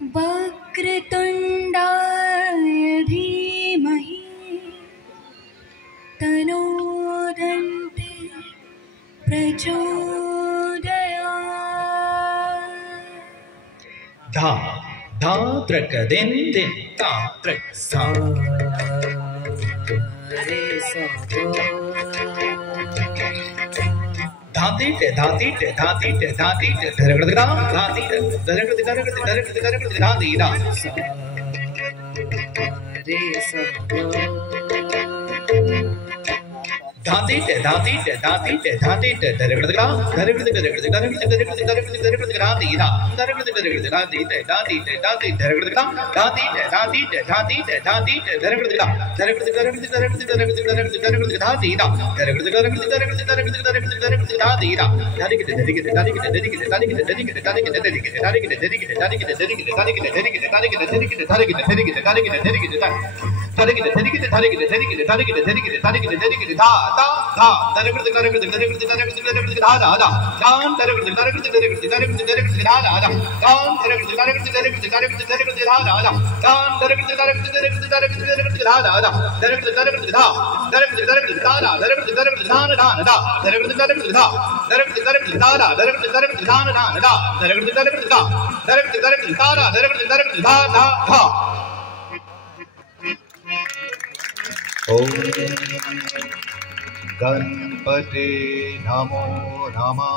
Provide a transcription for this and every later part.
वक्रतुण्डाय धीमहि तन्नो दन्ति प्रचोदयात्। धा धा त्रक दिन दिन ता त्रक सा रे सा धाती टे धाती टे धाती टे धाती टे धरगड़ दा धाती टे धरगड़ धाती दा रे सा धाती टे धाती टे धाती टे धाती टे धरगड़ दा धाती दा धाती टे धाती टे धाती धरगड़ दा धाती टे धाती टे धाती टे धाती टे धरगड़ दा धाती दा धाती दा गणपते नमो नमः।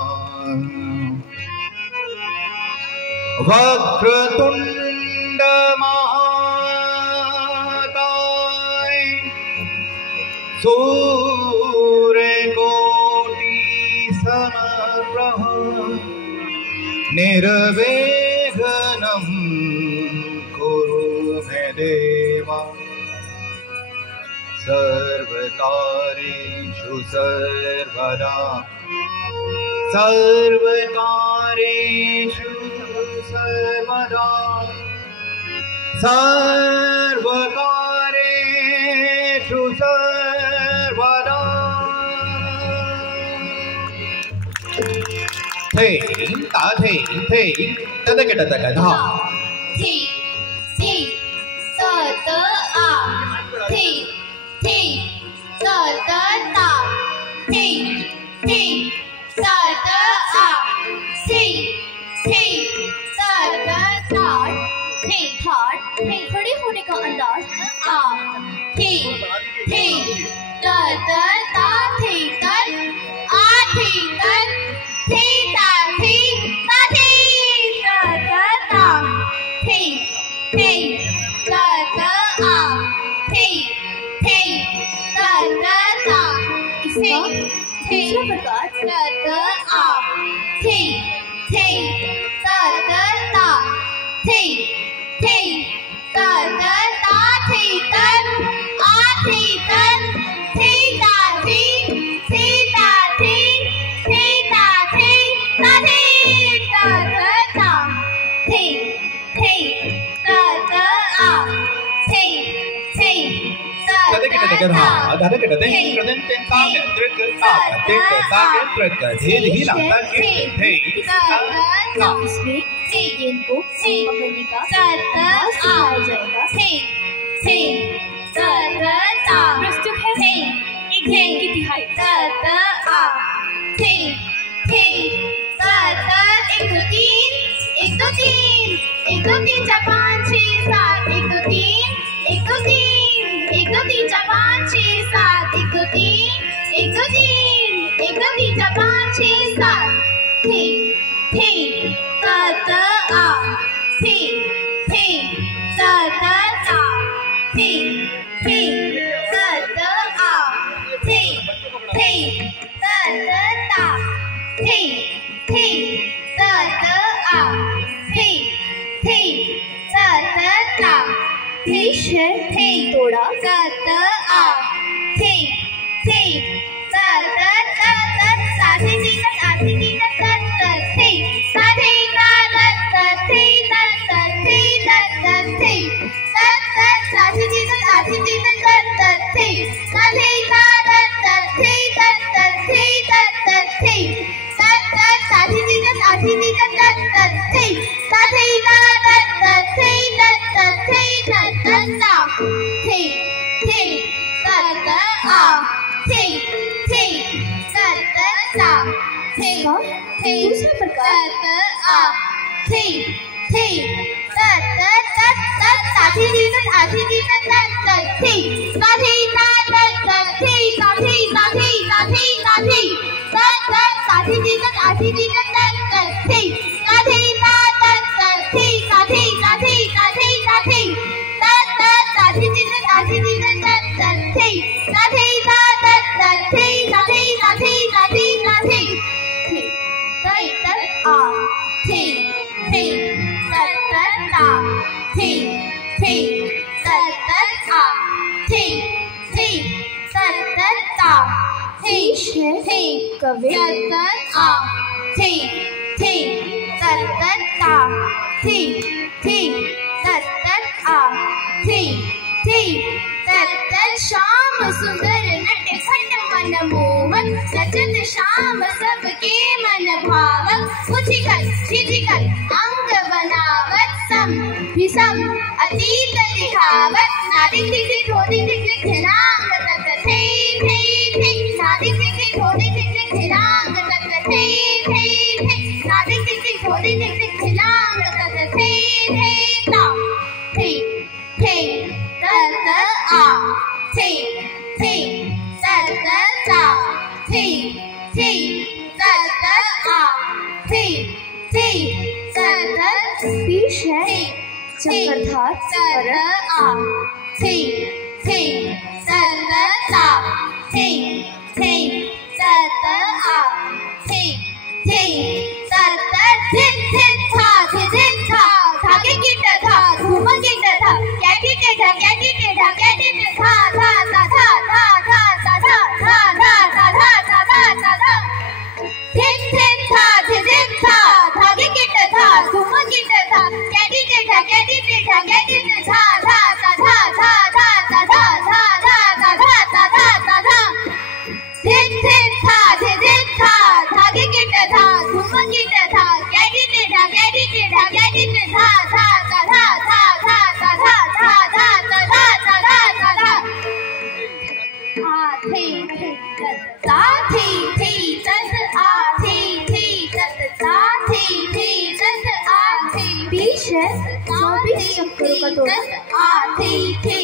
वक्रतुण्ड महाकाय सूर्यकोटि समप्रभ निर्विघ्नं कुरु मे देव सर्वकार्येषु सर्वदा सर्वकार्येषु सर्वदा सर्वकार्येषु सर्वदा। थे ता थे तदकट तकधा थी थी त त आ थी थी त त ता थी थी त त आ थी थी त त थाट थी थाट थी खड़े होने का अंदाज आ थी थी त त ता थी तन आ थी तन थी ता थी ता थी त त ता थी थी त त आ थी थी त त ता इसे दूसरा प्रकार त त आ थी थी त त ता थी थी त त ता थी तन आ थी तन थी ता थी थी ता थी थी ता थी ता थी त त ता थी थी त त आ थी थी त त ता इसमें गेंद को पकड़ने का अभ्यास सिखाया जाएगा। प्रस्तुत है एक गेंद की तिहाई त त आ थी थी त त 1 2 3 1 2 3 1 2 3 4 5 6 7 1 2 3 1 2 3 1 2 3 4 5 6 7 1 2 3 1 2 3 1 2 3 4 5 6 7 थी थी त त आ थी थी त त ता थी थी त त आ थी थी त त ता थी थी त त आ थी थी त त ता पेश है थी तोड़ा त त आ थी थी त त त त ता थी थी त आ थी थी त त त थी ता थी ता त त थी त त थी त त थी त त ता थी थी त आ थी थी त त त थी ता थी ता त त थी त त थी त त थी त त ता थी थी त आ थी थी त त त थी ता थी ता त त दूसरा प्रकार थी थी तत तत तत तत ताथी दी तत आथी दी तत तत तत थी ताथी तत तत तत थी ताथी ताथी ताथी ताथी तत तत ताथी दी तत आथी दी तत तत तत थी ताथी तत तत तत थी ताथी ताथी ताथी ताथी तत तत ताथी दी तत आथी दी तत तत तत थी ताथी तत तत तत थी ताथी ताथी ताथी ताथी थी तत तत थी थी तत तत थी थी तत तत थी थी तत तत थी थी कवि तत थी थी तत तत थी थी तत तत थी थी तत तत श्याम सुंदर नट खट मन मोहक नचत श्याम सबके मन भावक उछिकल छिछिकल अंग बनावत सम विषम अतीत दिखावत नादिक दिक दिक ढोदिक दिक दिक धिनांग तत थे थे थे नादिक दिक दिक ढोदिक दिक दिक धिनांग तत थे थे थे नादिक दिक दिक ढोदिक दिक दिक धिनांग तत थे थे ता थे थे तत थे थे तत थे थे तत थे थे तत पेश है चक्रधार चरण थे थे तत थे थे तत थे थे तत धिन धिन था धिन था धागे गिट था धूम गिट था कैटी टेढ़ा कैटी टेढ़ा कैटी टेढ़ा था था था था था था था था था था था था था था था धिन धिन था धागे गिट था धूम गिट था कैटी टेढ़ा कैटी टेढ़ा कैटी टेढ़ा था था था था था था था था था था था था था था था धिन धिन था धागे गिट था धूम गिट था कैटी टेढ़ा कैटी टेढ़ा कैटी टेढ़ा था था था था था था था था था था था था था था थी थी तत थी थी तत थी थी तत थी थी तत थी बीच है 24 चक्कर का तोड़ा थी थी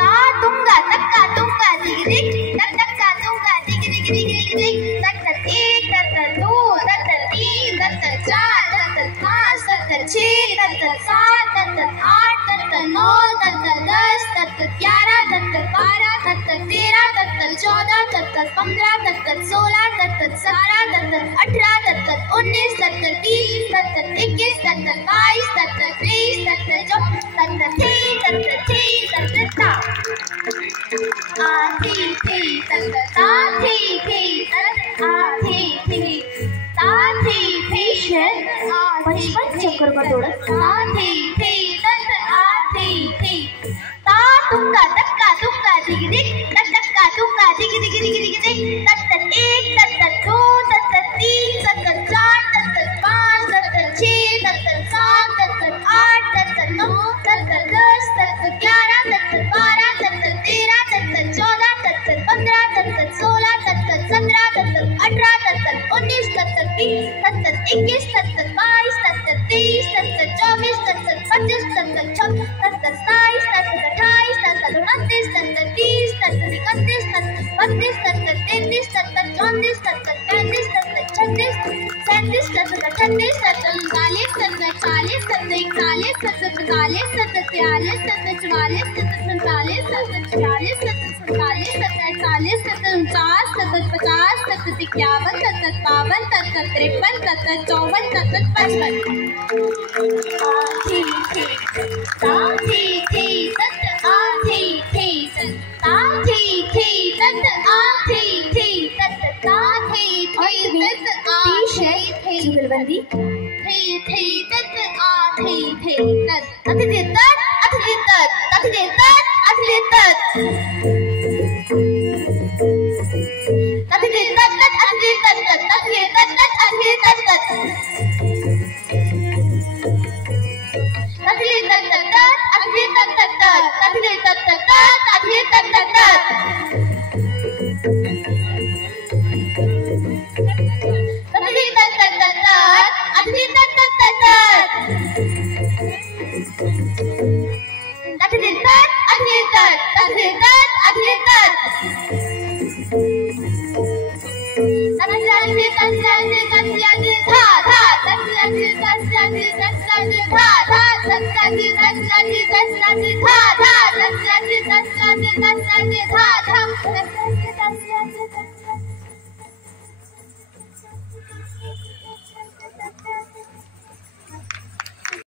ता तुंगा तक्का तुंगा दिग दिग तक तक्का तुंगा दिग दिग दिग दिग दिग तक तक एक तक तक दो तक तक तीन तक तक चार तक तक पाँच तक तक छः तक तक सात तक तक आठ तक तक नौ तक तक 10 तक तक 11 तक तक 12 तक तक 13 तक तक 14 तक तक 15 तक तक 16 तक तक 17 तक तक 18 तक तक 19 तक तक 20 तक तक 21 तक तक 22 तक तक 23 तक तक 24 तक तक 3 तक तक 3 तक तक ता थी थी तक ता थी थी तक थी थी ता थी थी 55 चक्कर का तोड़ा थी थी तक थी थी ता तुंगा तक्का तुंगा दिग दिग तक तक्का तुंगा दिग दिग दिग दिग दिग तक तक एक तक तक दो तक तक तीन तक तक चार तक तक पाँच तक तक छः तक तक सात तक तक आठ तक तक नौ तक तक 10 तक तक 11 तक तक 12 तक तक 13 तक तक 14 तक तक 15 तक तक 16 तक तक 17 तक तक 18 तक तक 19 तक तक 20 तक तक 21 तक तक 22 तक तक 23 तक तक 24 तक तक 25 तक तक 26 तक तक 27 तक तक 28 तक तक 29 तक तक 30 तक तक 31 तक 32 तक तक 33 तक तक 34 तक तक 35 तक तक 36 37 तक तक 38 तक तक 39 तक तक 40 तक तक 41 तक तक 42 तक तक 43 तक तक 44 तक तक 45 तक तक 46 तक तक 47 तक तक 48 तक तक 49 तक तक 50 तक तक 51 तक तक 52 तक तक 53 तक तक 54 तक तक 55 थी थी ता थी थी तत थी थी ता थी थी तत थी थी तत ता थी थी तत थी जुगलबंदी थी थी तत थी थी तत अथले तत अथले तत अथले तत अथले तत अथले तत अथले तत अथले तत अथले तत धा धा, दस धा धा,